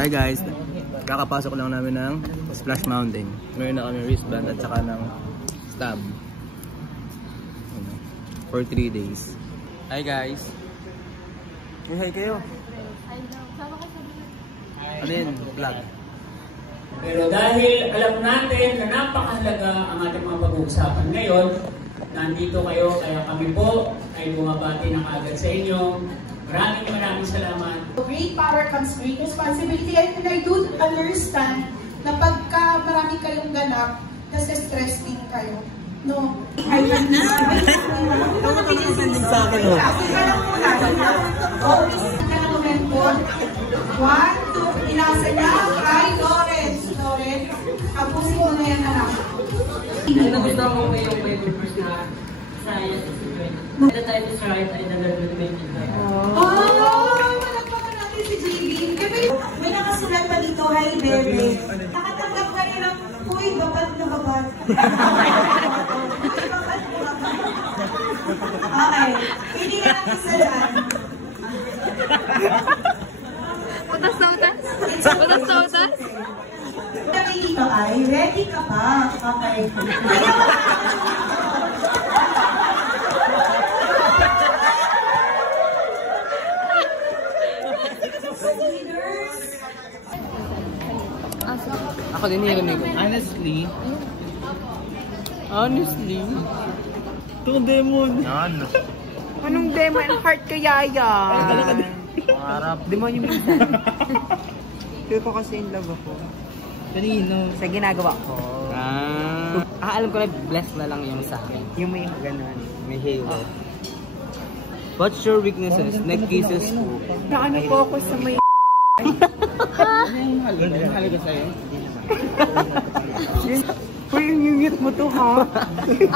Hi guys, kakapasok lang namin ng Splash Mountain. Meron na kami wristband at saka ng stab for 3 days. Hi guys. Hi kayo. Ano yun? Vlog. Pero dahil alam natin na napakahalaga ang ating mga pag-uusapan ngayon, nandito kayo, kaya kami po ay bumabati na kaagad sa inyo. Maraming salamat. Great power comes great responsibility, and I do understand na pagka marami kayong ganap, nasa-stress din kayo. No? Ay, na! Ano pinilisin sa akin? One, two, inasa niya kay Lawrence. Lawrence, tapusin mo na yan, anak. Gusto ko may yung papers na science experiment. The time is right, ay nag-graduated na. Malagpakan natin si JB. May nakasulat pa dito, hi Bebe. Nakatanggap ka rin ng, uy, babat na babat. Okay, hindi ka lang isa dyan. Utas na utas? Utas na utas? Kami dito ay, ready ka pa. Okay. Ako din nirinig ko. Honestly. Itong demon. Yan. Anong demon? Ang heart kaya yan? Pangarap. Demon yung minsan. Feel ko kasi in love ako. Kanino? Sa ginagawa ko. Alam ko na blessed na lang yung sa akin. Yung may ganun. May halo. What's your weaknesses? Neck kisses po. Na ano po ako sa may... Mahal ka sa'yo? Uy, yung unit mo to ha?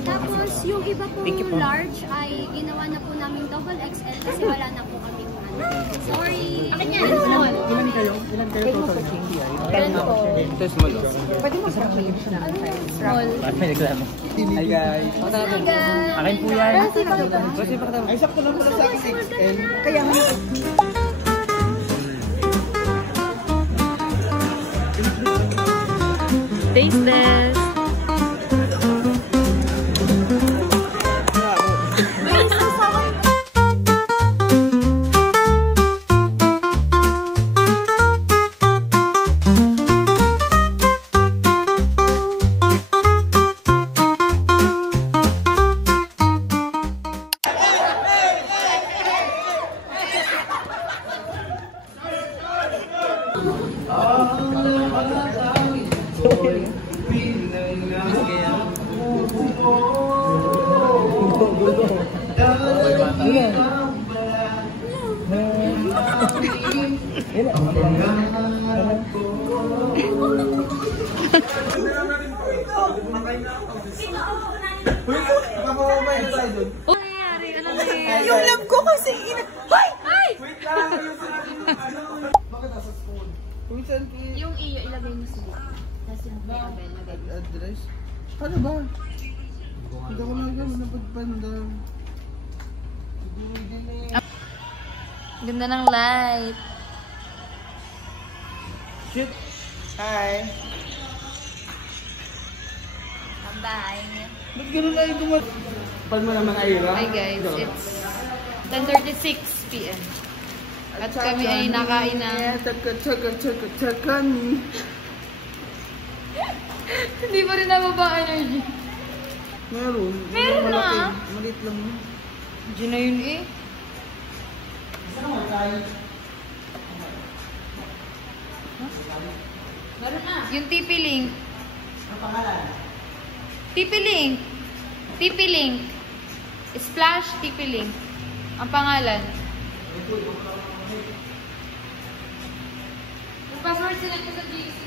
Tapos yung iba pong large ay ginawa na po namin double XL kasi wala na po kaming sorry. Akin yan, small. Ilan kayo total na? Ilan po? Ito small. Pwede mo sa-change na. Small. May reklamo. Hi guys. Hi guys. Akin po yan. Ay, sakto lang pala sa akin XL. Kaya nga. Taste test. Yung love ko kasi Hoy! Ay! Yung iyo ilagay niyo sa dito. Tapos yung abel lagay niyo. Address? Paano ba? Hindi ko lang gano'n napagpanda. Ganda ng light. Shit! Hi! Bye. Ba't gano'n na yung gumat? Pag mo naman ayun ha? Hi guys, it's 10:36 PM. At kami ay nakain na. Tsaka ni. Hindi pa rin nababa energy. Meron. Meron na. Malit lang. Diyan na yun eh. Meron na. Yung TP-Link. Ang pangalan? TP-Link. TP-Link. Splash TP-Link. Ang pangalan. Yung password sila ko sa GC.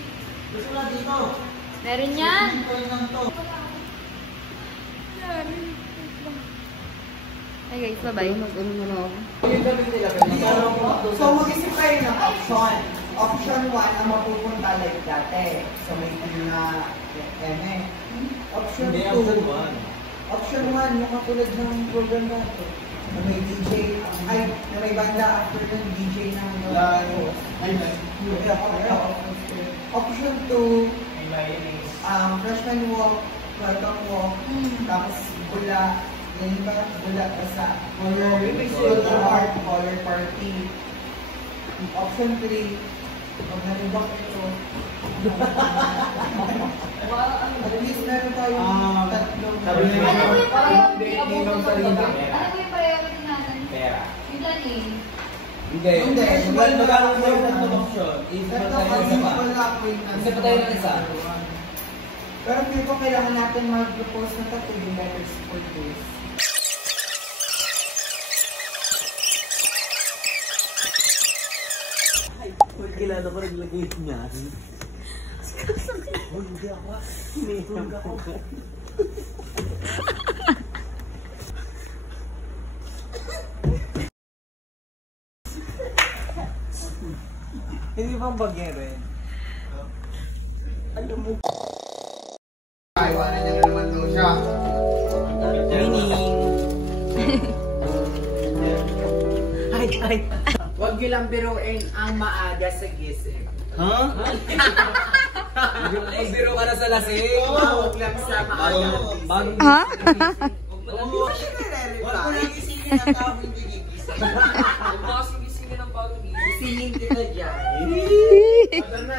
Gusto na dito. Meron yan. Hey guys, bye-bye. So, mag-isip kayo ng option. Option 1 ang mapupunta like dati. So, may na Option 2. Option 1, yung katulad ng program natin. na may DJ, na may banda after yung DJ ng option 2, freshman walk, welcome walk, tapos bula, yan ba? Bula pa sa color party. Option 3, pag nalibak ito, at least meron tayong tatlong Ano po yung priority natin? Pera. Yung dali. Hindi. Magkakaroon tayo ng option. Isa pa tayo ng isa. Pero dito kailangan natin mag-propose na tatlong letters for this. Kilala ko naglagay niya. Hindi ako. Hinihintay ako. Hindi bang bagere? Alam mo. Iwanan niya naman daw siya. Hi. Huwag niyo lang biruin ang maaga sa gising. Ha? Biro ka na sa lasing. Huwag lang sa maaga. Ha? Huwag ko nagisingin ang tao hindi gigising. Huwag mo kasing gisingin ang bagong gising. Gisingin kita dyan. Ito na.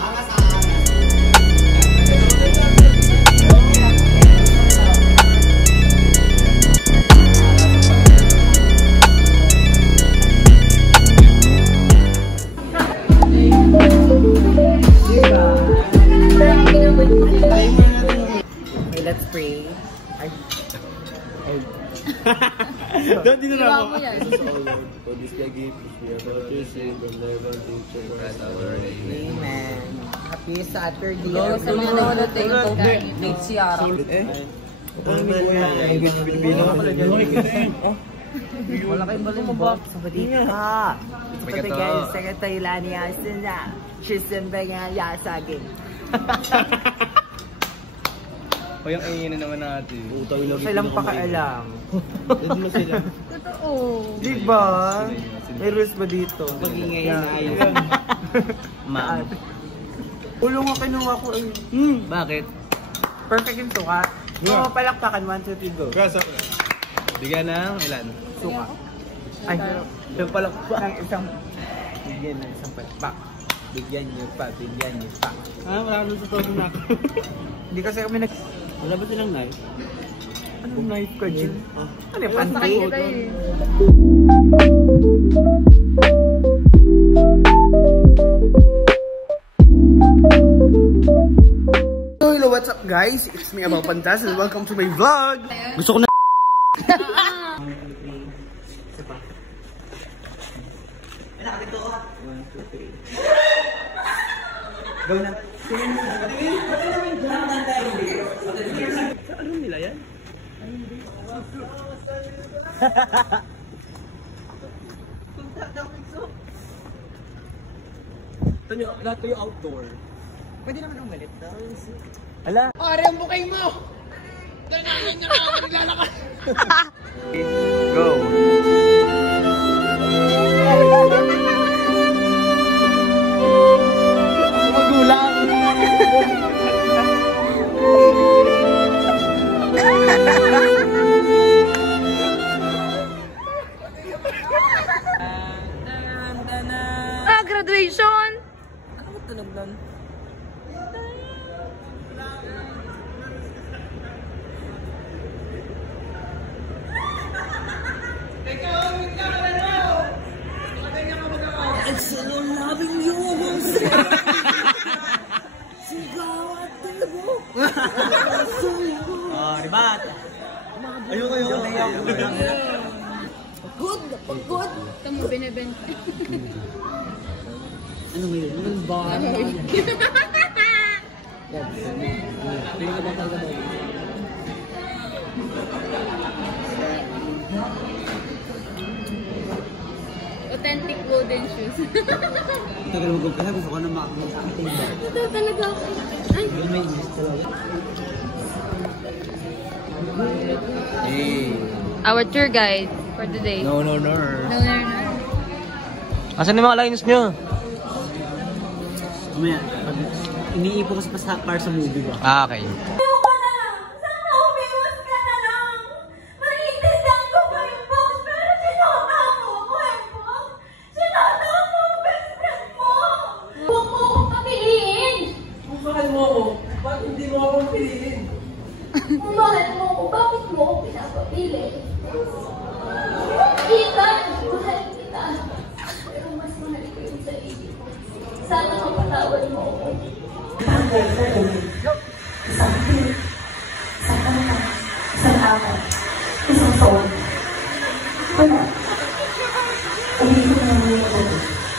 Angas. Let's pray. Don't do Ginawa mo yan. Amen. Happy Saturday. Sa mga nanonood tayo pagkain. Late si Ara. Wala kayong balong sa badika. Ito pati guys, Secretary Lani Aston na. Tristan ba nga yasagin? O yung ayun na naman natin. Silang pakaalam. Doon mo sila. Totoo. Diba? May rules ba dito? Pag-ingay na ayun. Ma'am. Ulo nga kinuha ko. Bakit? Perfect yung suka. Oo, palakpakan. 1, 2, 3, go. Bigyan ng ilan? Suka. Ay, yung palakpak ng isang... Bigyan ng isang palakpak. Bigyan niyo pa. Ah, wala nang tutunan na ako. Hindi kasi kami nag... Wala ba silang knife? Anong knife ka, Jim? Ano yung Basta panty? kita eh. Hello, what's up guys? It's me, Abang Pantas, and welcome to my vlog! Gusto ko na... Go na. Ano nila yan? Ito nyo, lahat kayo outdoor. Pwede naman umalit daw. Ala! Go! Magulang! Graduation! Ano ko tunog nun? Excellent loving you! Sigaw at tubo! Oh, ribat! Ayun. Pagod! Ito mo binibenta. Ano ngayon? Anong ba? Authentic golden shoes. Tagal mo kasi gusto ko na makakamang sa akin. Ito talaga ako. Ay! May inis talaga. Hey! our tour guide for today. No. No. Asan yung mga lines nyo? Mamaya, iniipo ko para sa movie ba? Ah, okay. Mahal mo ako. Bakit hindi mo ako piliin? Mahal mo ako. Bakit mo ako pinapapili? Ethan, mahal kita. Pero mas mahal ko yung sarili ko. Sana mapatawad mo ako. Isang pil, isang kanta, isang apat, isang soul. Wala.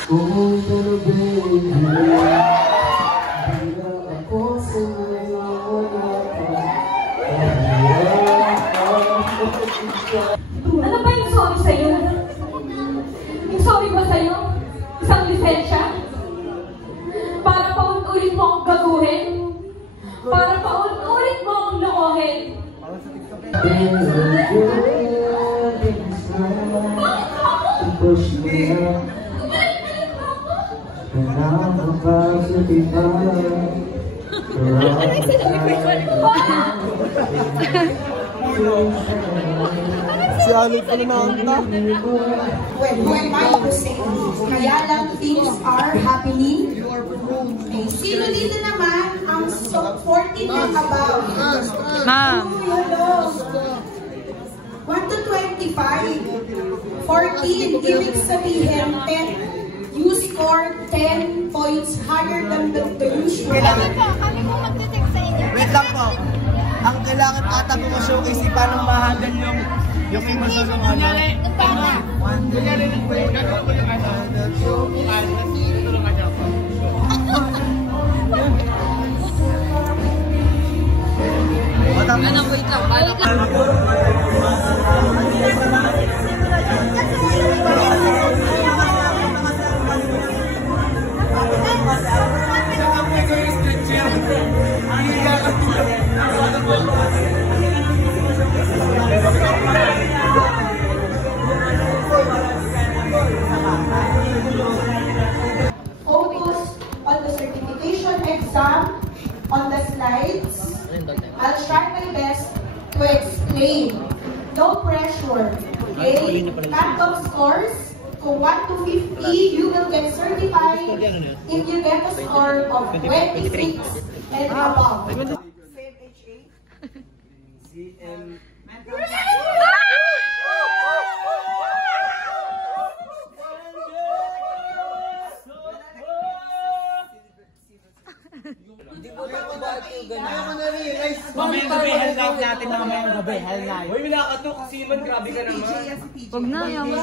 Ulitin ko naman yung ako. Ano ba yung sorry sa'yo? Yung sorry ba sa'yo? Isang lisensya? Para paulit-ulit mo akong gaguhin? Para paulit-ulit mo akong lokohin? Bakit ako? Si Alec pala na Well, who am I to say? Kaya lang things are happening. Okay, sino dito naman ang 14 and above? Ma'am. 1 to 25. 14, ibig sabihin 10. You score 10 points higher than the usual. Kami mo mag-detect sa inyo. Wait lang po. Ang kailangan ata ko ma-showcase si paano ma-handle yung emotion ng ano. Kunyari rin po yung gagawin ko yung ano. Tulungan niyo ako. Wait lang. Focus on the certification exam on the slides. I'll try my best to explain. No pressure. Okay? Cut-off scores. Kung 1 to 50, you will get certified if you get a score of 26 and above. Mamayang gabi, hell night natin na mamayang gabi, hell night. Uy, minakatok. Simon, grabe ka naman. Huwag na, yaman.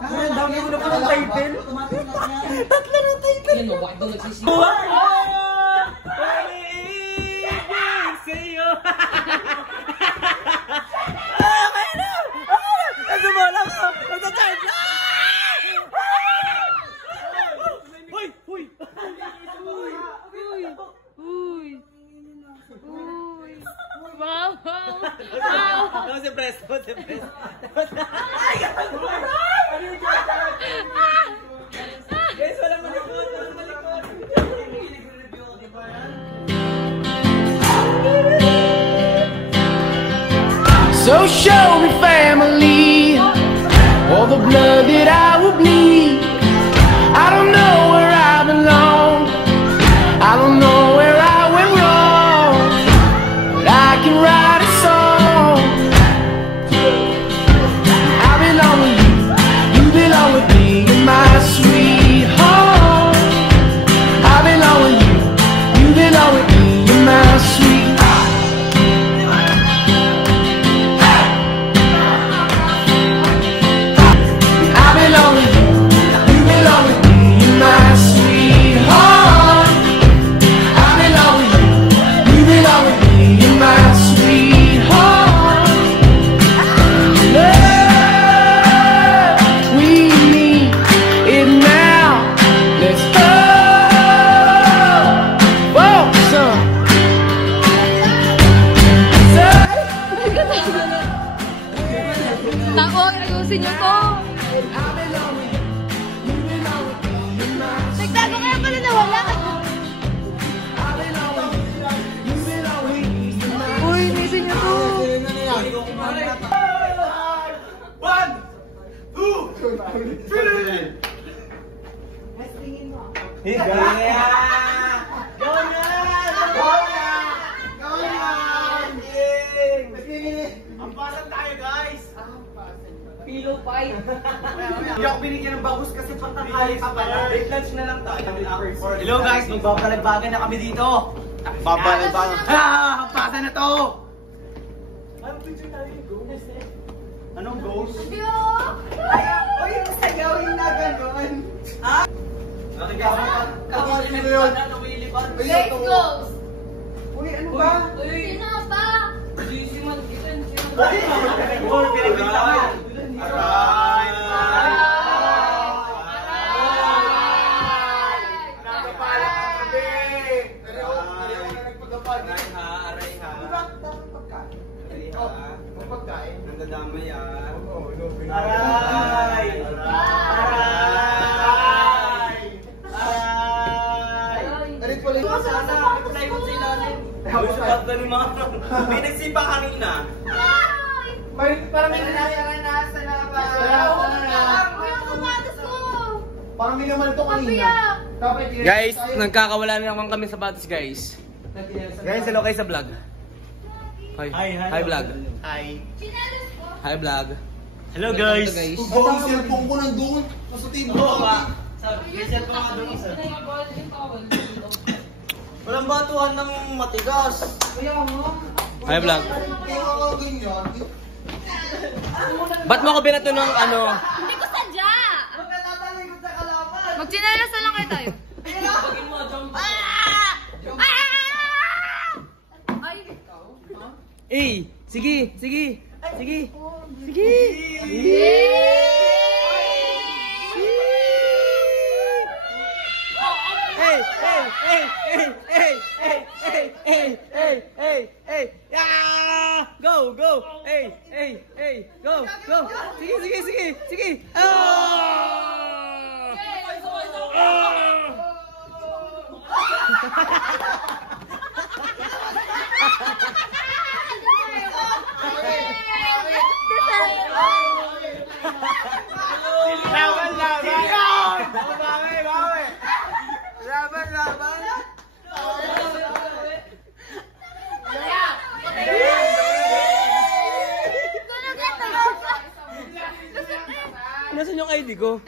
Ang dami mo na pa ng title. Tatlo ng title. Yan mo, bakit daw nagsisigaw? Guys, walang malikot, walang malikot. So show me family, all the blood that I will bleed. I don't know where I belong, I don't know where I went wrong, but I can write a song. I belong with you, you belong with me, you're my sweet home. I belong with you, you belong with me, you're my sweet home. I belong with you, Ampasan tayo, guys! Pillow fight! Hindi ako binigyan ng bagus kasi patanghali pa pala. Late lunch na lang tayo. Hello guys, magbabalagbagan na kami dito. Babalagbagan. Ampasan na to! Anong picture tayo yung ghost? Anong ghost? Uy, sayawin na gano'n. Ha? Nakakalimutan mo yun. Let's go! Uy, ano ba? Sino ba? Pagkain. Nandadamay ah. Aray! Aray pala yung sana. Reply ko sa ilalim. Sukat na ni mga may nagsipa kanina. Parang may nararanasan na ba? Parang may naman ito kanina. Guys, nagkakawala na naman kami sa batis, guys. Guys, hello kayo sa vlog. Hi vlog. Hi. Hi vlog. Hello guys. Ugo ang cellphone ko nandun. Masutin mo. Reset ko nga doon sir. Walang batuhan ng matigas. Hi vlog. Kaya ako ganyan. Ba't mo ako binato ng ano? Hindi ko sadya! Magkatatalikod sa kalaban. Magsinelas na lang kayo tayo. Eh, sige. Hey. Yeah! Go. Hey. Go. Sige. Nasaan yung ID ko?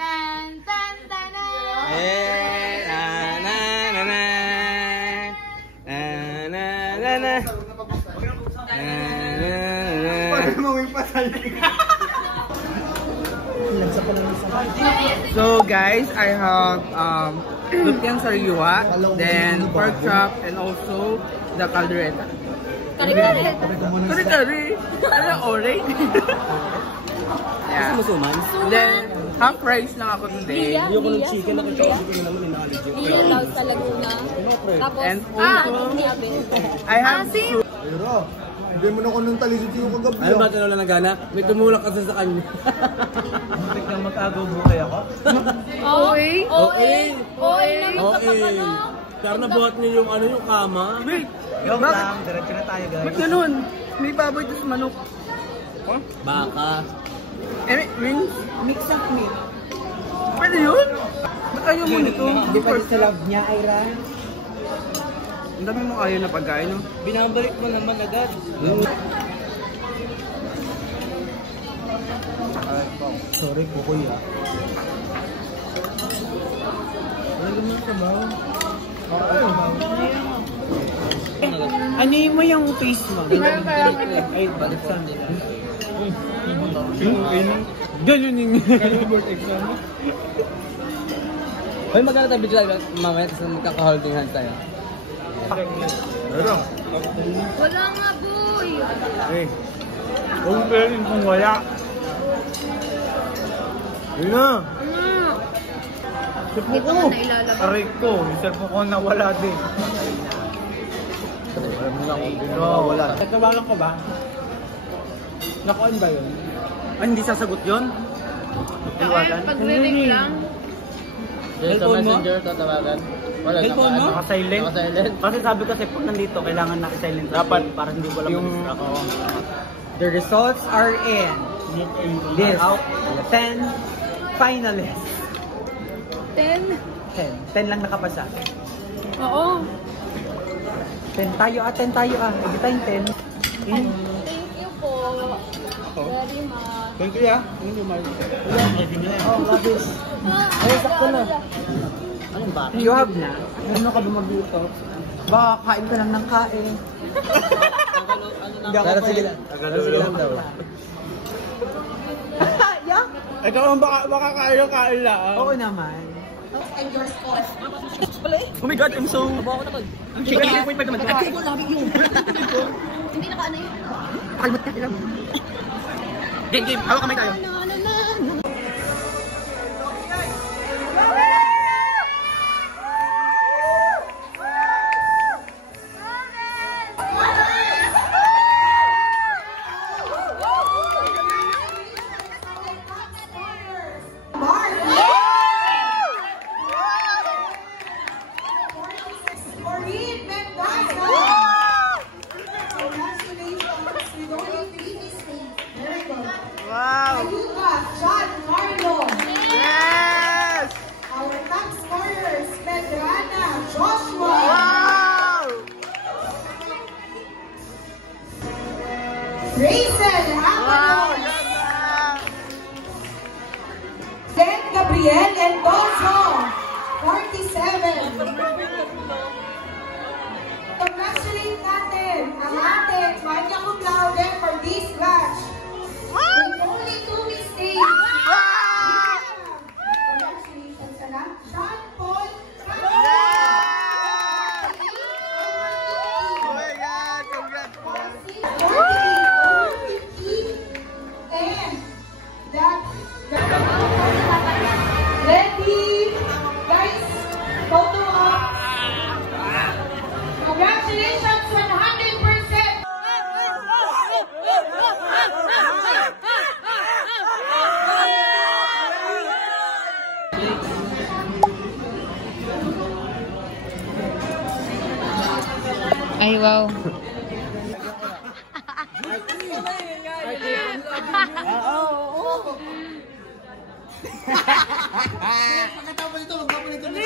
So guys, I have lumpiang sariwa, then pork chop, and also the caldereta. Kari-kari! Ano, orange? Yeah. Then, half rice lang ako today. Hindi ako ng chicken. Liya daw sa Laguna. Tapos, And also, I have soup. Hindi mo na ko nung talisod yung kagabi. Ano ba talaga nagana? May tumulak kasi sa kanya. Biglang mag-agaw buhay ako. OA namin kapag ano. Kaya nabuhat niyo yung ano yung kama. Wait! Yung lang, diretso na tayo guys. Ba't ganun? May baboy ito sa manok. Huh? Baka. Wings? Mix of meat. Pwede yun? Ba't ayaw mo nito? Hindi pa sa love niya, Ira. Ang dami mo ayaw na pagkain, no? Binabalik mo naman agad. Sorry po kuya. Wala naman ka ba? Ano mo yung face mo? Ay, balik sa nila. Ganun yun. Hoy, magkano tayo video live mamaya kasi magkaka-holding hands tayo. Wala nga, boy! Huwag pwedeng kung wala. Yun na. Dito ko na ilalagay. Aray ko, yung cellphone ko nawala din. Wala. Nagkabalan ko ba? Naka-on ba yun? Hindi sasagot yun? Pag-ring lang. Sa messenger, tatawagan. Wala, Naka-silent. Kasi sabi kasi pag nandito, kailangan naka-silent. Dapat para hindi ko lang yung... The results are in. This 10 finalists. 10? 10 lang nakapasa. Oo. 10 tayo 10 tayo Every time 10. Thank you po. Very much. Thank you ya. Oh, labis. Ay, sakto na. Anong ba? You have na? Meron ka ba magluto? Baka kain ka lang ng kain. Pero sige lang. Sige lang daw. Yeah? Ikaw ang baka kain lang. Oo naman. And your scores. Oh my God, I'm so... Ang shaky. Wait, naman. Hindi na ano yun. Kalmat ka sila. Game. Hawak kamay tayo. Rachel Avalos. Then Gabriel Endoso, 47. Congratulate natin ang ating magna cum laude for this batch. With only 2 mistakes. Congratulations sa lahat. Sean Paul. Oh my God, congrats po. Ready? Guys, photo up. Congratulations, 100%. Ay, wow. Pagkatapos ito, magpapalit ito na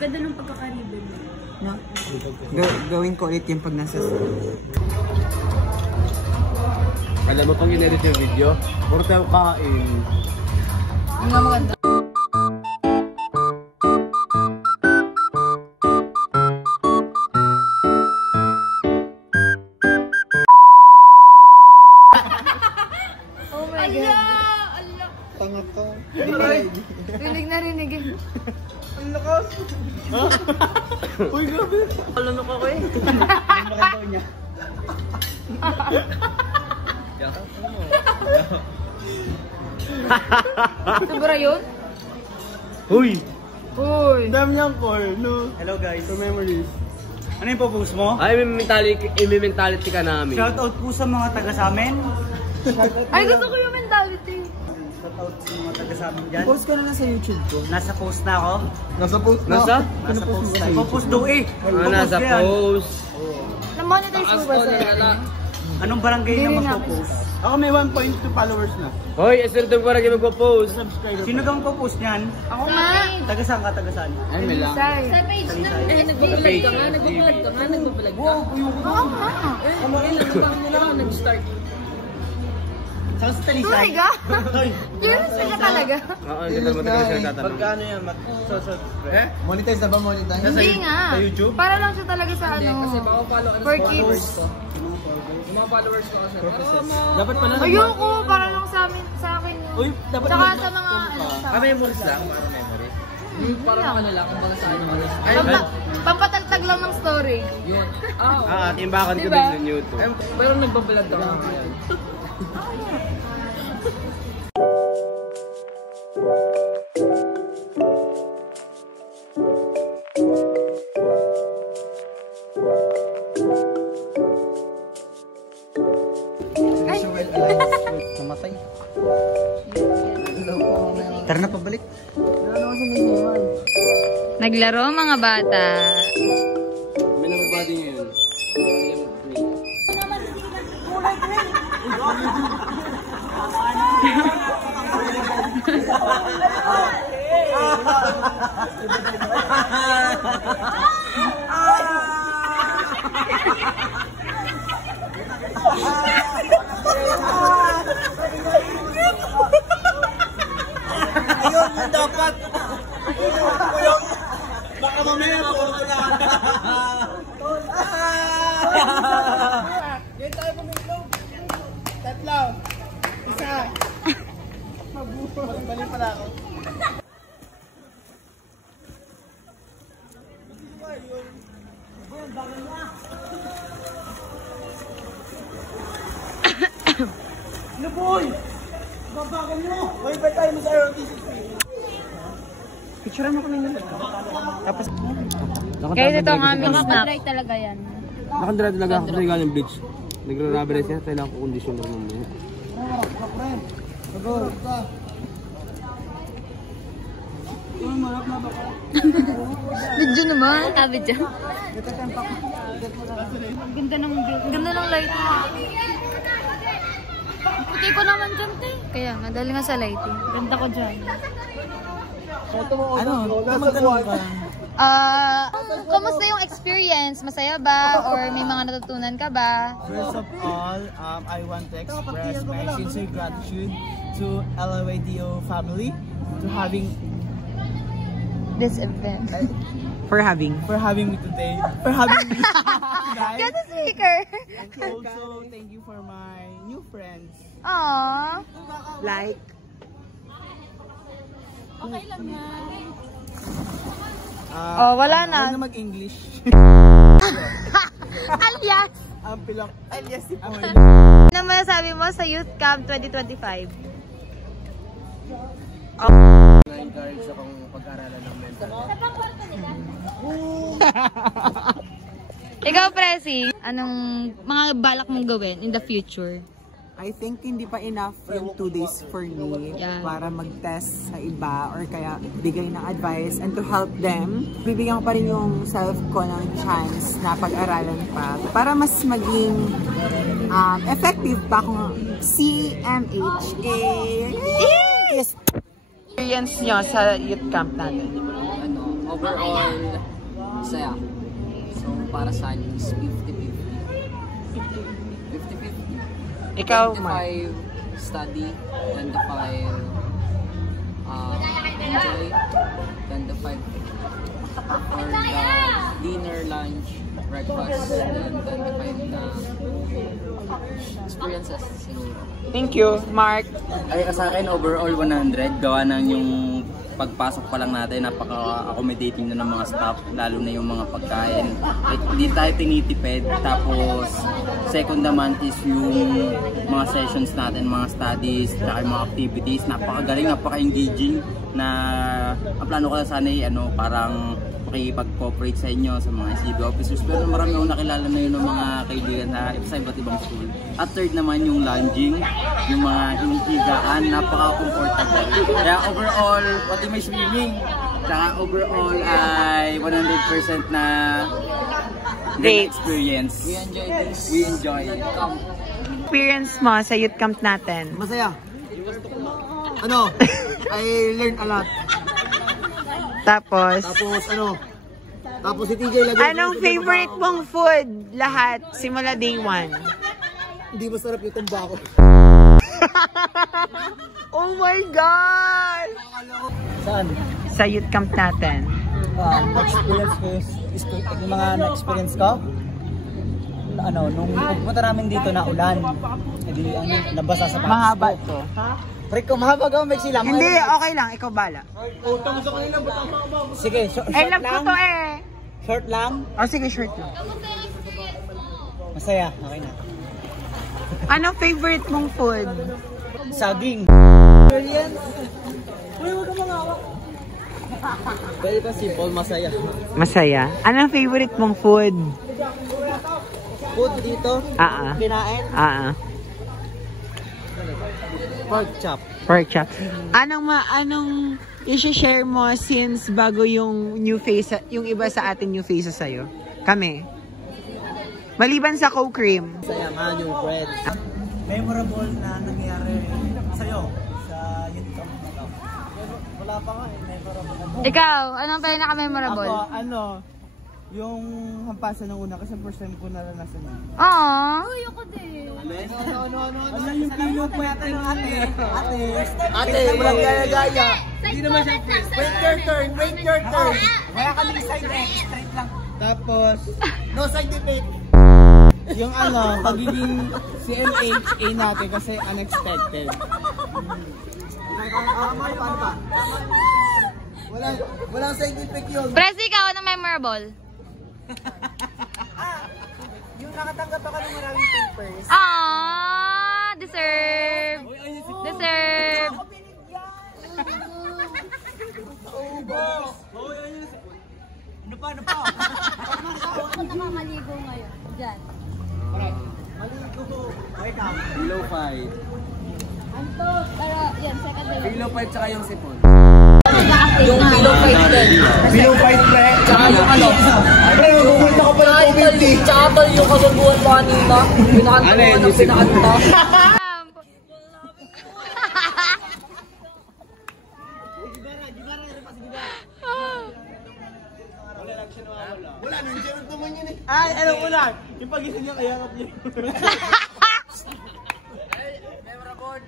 Ganda ng pagkakariban. No? Gawin ko ulit yung pag nasa Alam mo pang in-edit yung video, puro tayo kain. Ang nga maganda. Oh my God. Tanga to. Rinig na rinig eh. Ang lakas. Uy, grabe. Alanok ako eh. Ang daw niya. Sobra yun? Uy! Uy! Dami niyang call, no? Hello guys. For memories. Ano yung post mo? Ay, may mentality ka namin. Shoutout po sa mga taga sa amin. Ay, gusto ko yung mentality. Shoutout sa mga taga sa amin dyan. Post ko na lang sa YouTube ko. Nasa post na ako. Nasa post na? Nasa? Nasa post na. Post do eh. Nasa post. Na-monetize mo ba sir? Anong barangay na magpo-post? Ako may 1.2 followers na. Hoy, esertong ko rin magpo-post. Sino kang po-post niyan? Ako nga. Taga saan ka? Taga saan? Ay, may lang. Sa page na. Eh, nagbabalag ka nga, nagbabalag ka. Oo nga. Nag-start. Saan sa Talisay? Oh my God! Yun ka talaga. Oo, hindi naman matagal siya nagtatanong. Pagkano yan? Monetize na ba? Monetize? Hindi nga. Sa YouTube? Para lang siya talaga sa ano. Kasi baka follow For kids. Yung mga followers ko kasi. Dapat pala Ayoko, para lang sa amin, sa akin yun. Uy, dapat Tsaka sa mga ano sa memories lang. Para memories. Parang ano lang, kumbaga sa ano. Pampataltag lang ng story. Yun. Timbakan ko din ng YouTube. Pero nagbabalag ka nga. Namatay. Tara na, pabalik. Naglaro mga bata. Kami na mag-body ngayon. Ayun, yun dapat. Baka mamaya makuha na. Yan tayo pumilog. Tatlo. Isa. Balik pala ako. Boy! Babakan mo! May ba tayo mo sa ROTCP? Picturean mo kami nila. Tapos... Kaya ito ang aming snack. Nakakadry talaga yan. Nakandra talaga ako sa galing beach. Nagra-rubber siya, kailangan ko kondisyon mo mamaya. Video naman. Video. Ganda ng light. Puti ko naman dyan, te. Kaya nga, dahil nga sa lighting. Ganda ko dyan. Ano? Magtanong ka. Kamusta yung experience? Masaya ba? Or may mga natutunan ka ba? First of all, I want to express my sincere gratitude to LOADO family to having This event. for having me today. For having me tonight. Get the speaker! And also, thank you for my new friends. Aww. Like, Okay lang yan. wala na. Huwag na mag-English. Alias! Ang pilak. Alias si Paul. Ano masasabi mo sa Youth Camp 2025? Na-encourage akong pag-aralan ng mental. Ikaw, Presi, anong mga balak mong gawin in the future? I think hindi pa enough yung 2 days for me para mag-test sa iba or kaya bigay ng advice and to help them. Bibigyan ko pa rin yung self ko ng chance na pag-aralan pa para mas maging effective pa kung CMHA. Yes. Experience nyo sa youth camp natin? Overall, saya. So, para sa akin is 50-50. 50-50. Ikaw, 25 study, 25 enjoy, 25 for the dinner, lunch, breakfast, and then the kind na experiences. Thank you, Mark. Ay, sa akin, overall 100. Gawa ng yung pagpasok pa lang natin, napaka-accommodating na ng mga staff, lalo na yung mga pagkain. Hindi tayo tinitipid. Tapos, second naman is yung mga sessions natin, mga studies, tsaka yung mga activities. Napakagaling, napaka-engaging na ang plano ko na sana parang makikipag-cooperate sa inyo, sa mga SGB officers. Pero marami akong nakilala na yun ng mga kaibigan na sa iba't ibang school. At third naman yung lounging, yung mga hinihigaan, napaka-comfortable. Kaya overall, pati may swimming, tsaka overall ay 100% na great experience. We enjoy this. We enjoy it. Experience mo sa youth camp natin? Masaya. I learned a lot. Tapos si TJ lagi. Anong favorite mong food lahat simula day 1? Hindi masarap yung tumbako. Oh my God! Saan? Sa youth camp natin. Experience ko yung mga na-experience ko. Nung pagpunta namin dito na ulan. Hindi nabasa sa pants. Mahaba to. Rico, mahaba ka may sila. Hindi, okay lang. Ikaw bala. Sige, short love ko lang. to eh. Short lang? Sige, short lang. Masaya, okay na. Anong favorite mong food? Saging. Pwede ka simple, masaya. Masaya. Anong favorite mong food? Food dito? Kinain? Pork chop. Pork chop. Anong i-share mo since bago yung new face, yung iba sa atin new faces sa'yo? Kami. Maliban sa Coke Cream. Saya nga yung bread. Memorable na nangyari sa'yo sa youth camp na to. Wala pa nga memorable. Ikaw, anong pinaka-memorable? Ako, yung hampasan ng una kasi first time ko naranasan yun. Aww. Uy, ako din. Ano yung pilo po yata ng ate? Ate, walang gaya-gaya. Hindi naman siya. Wait your turn. Wala kami side effect, straight lang. Tapos, no side effect. Yung pagiging CMHA natin kasi unexpected. Paano pa? Walang side effect yun. Press, ikaw, anong memorable? Yung nakatanggap ako ng maraming papers. Deserve. Deserve. Ano pa? Ako na maligo ngayon. Diyan. Maligo ko. Wait lang. Below 5. Pero, yan, second day. Below 5 tsaka yung sipon. Yung below 5 din. Below 5 pre. Tsaka yung Pre, magpupunta ka pa ng 250. Tsaka tol yung kasubuhan mo kanina. Pinakanta mo ng pinakanta. Wala, nandiyan naman yun eh. Ay, alam ko lang. Yung pagising niya, kayakap niya. Memorable.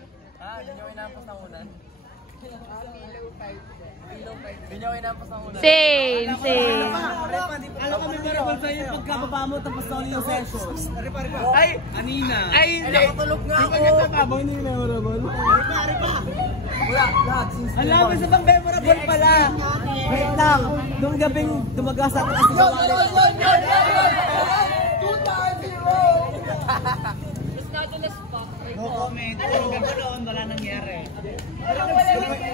Yun yung inampas ng unan. Yun yung inampas ng unan. Same. Alam kami memorable sa'yo yung pagkababa mo tapos na yung session. Ay, Anina. Ay, hindi. Nakatulog nga ako. Yung pagkakabang hindi memorable. Ripa. Wala, lahat. Alam mo, isa pang memorable pala. Wait lang. Nung gabing dumagas ako kasi sa wala. No comment. Pero ganda noon, wala nangyari.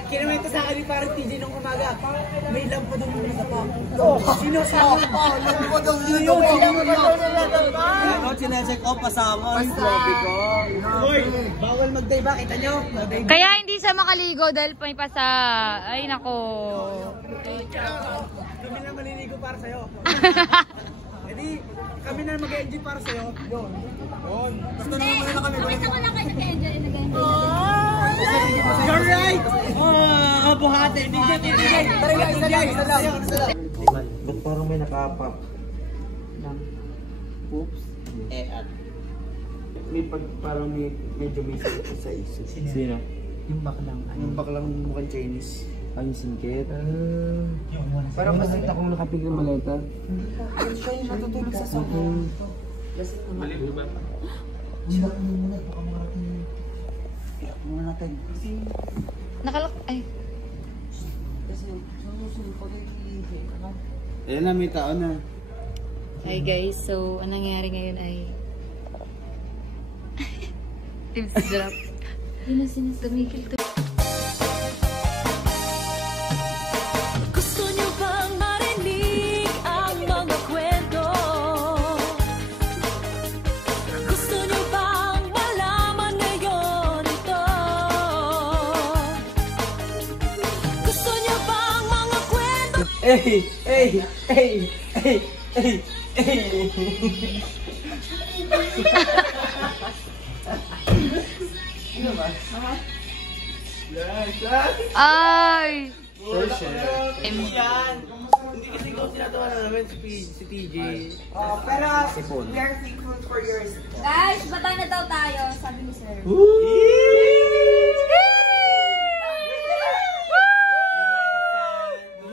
Kinamento sa akin ni parang TJ nung umaga. May lampo daw muna sa pa. Sino sa akin? Lampo daw muna. Ano, chinecheck off pasama. Grabe ko. Hoy, bawal mag-dive. Kita nyo? Kaya hindi siya makaligo dahil may pasa. Ay, nako. Kami na maliligo para sa'yo. Hindi, kami na mag-enjoy para sa'yo. Yun. Gusto naman muna na kami. Bakit ako lang kayo nag-enjoy? You're right! Buhati. DJ. Isa lang. Ba't parang may nakapap? Oops. May parang medyo may sakit sa isip. Sino? Yung baklang mukhang Chinese. Ay, singkit. Parang masita kong nakapig ng maleta. Ay, siya yung natutulog sa sofa. Maliit ba? Silak mo muna. Baka makarating. Silak muna natin. Nakalak... Ay. Kasi susunod pag Ayan na, may tao na. Hi guys, so anong nangyari ngayon ay... Tips drop. Yun na tumigil to. Gusto niyo bang marinig ang mga kwento? Gusto niyo bang malaman ngayon ito? Gusto niyo bang mga kwento? Hey! Ano ba? Ay! Hindi kasi ikaw sinatawa na namin si TJ. Pero we are thankful for yours. Guys, bata na daw tayo, sabi ni sir.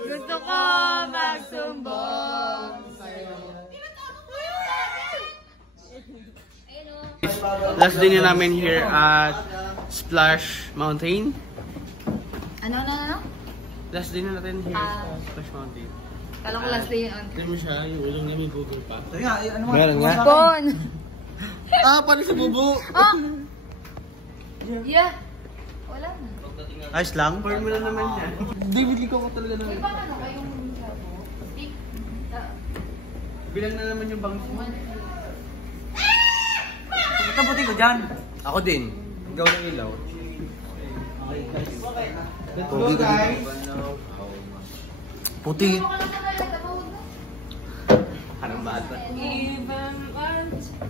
Gusto ko magsumbong sa'yo. Last day na namin here at Splash Mountain. Ano? Last day na natin here sa Splash Mountain. Kala ko last day yun. Tignan mo siya, yung ulo niya may Google pa. Meron nga. Bon! Paano sa bubo? Yeah. Wala na. Ayos lang? Formula naman siya. David, ikaw ko talaga naman. Paano kayong labo? Bilang na naman yung bangs mo. Ito buti ko dyan. Ako din. Ikaw ng ilaw. Let's go guys! Puti. Parang bata.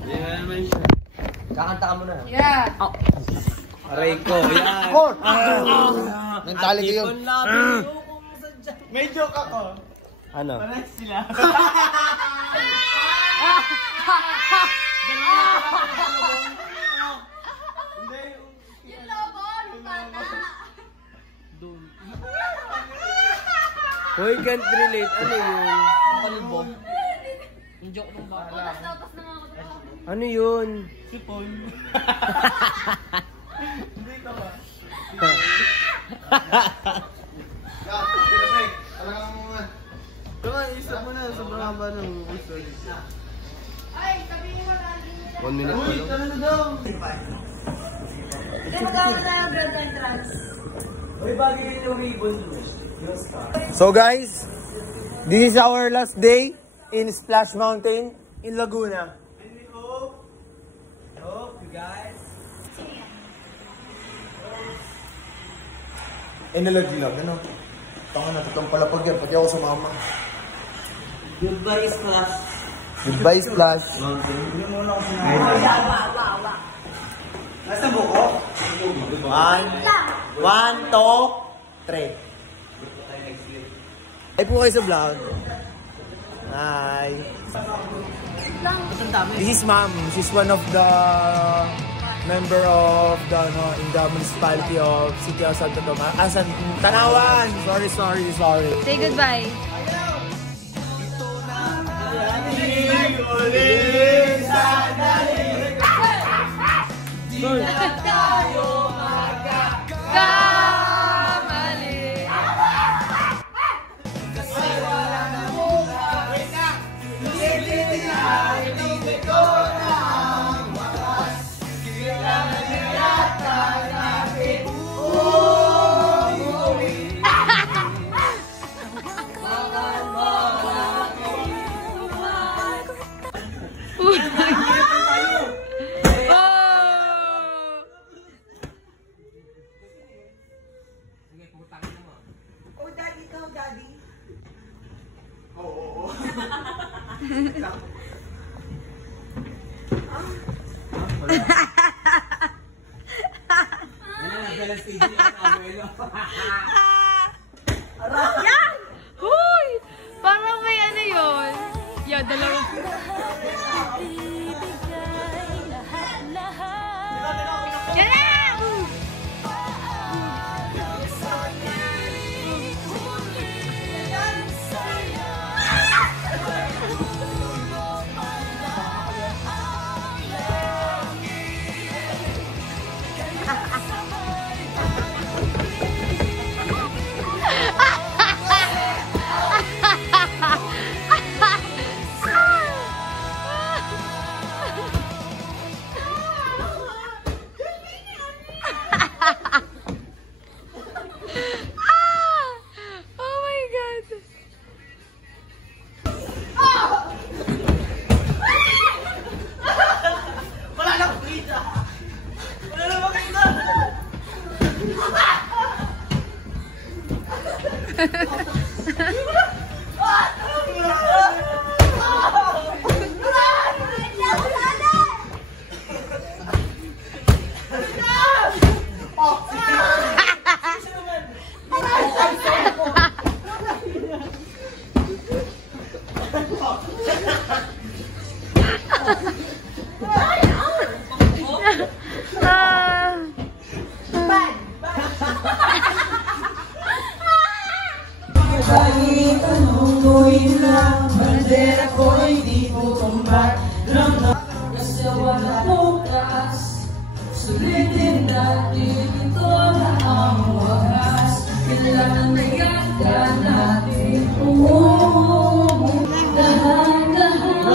Yan naman siya. Kakanta ka muna. Yeah. Aray ko. Yan. Nagtali ko yun. May joke ako. Ano? Pares sila. Yung lobo, yung bata. Hoy, can't relate. Ano yun? Kalbo. Yung joke ng bata. Tapos na nga ako. Ano yun? Si Paul. Hindi ka ba? Come on, isip mo na. Sobrang haba ng story. Ay, sabihin mo lang. 1 minute pa lang. Tara na daw! So guys, this is our last day in Splash Mountain in Laguna. And we hope you guys nalaglag, ano? Tangan na, tutong palapag yan, pati ako sumama. Goodbye, Splash. Goodbye, Splash. Nasa buko? 1, 2, 3. Hi po kayo sa vlog. Hi. This is Ma'am. She's one of the member of the in the municipality of City of Santo Tomas. Tanawan. Sorry. Say goodbye. Oh, daddy, ikaw, daddy. Oo. Yan! Huy! Parang may ano yun. Yeah, dalawa. Yan na! Bandera ko hindi mo tumbat kasi wala bukas. Sulitin natin ito na ang wakas. Kailangan na yaga natin dahan-dahan.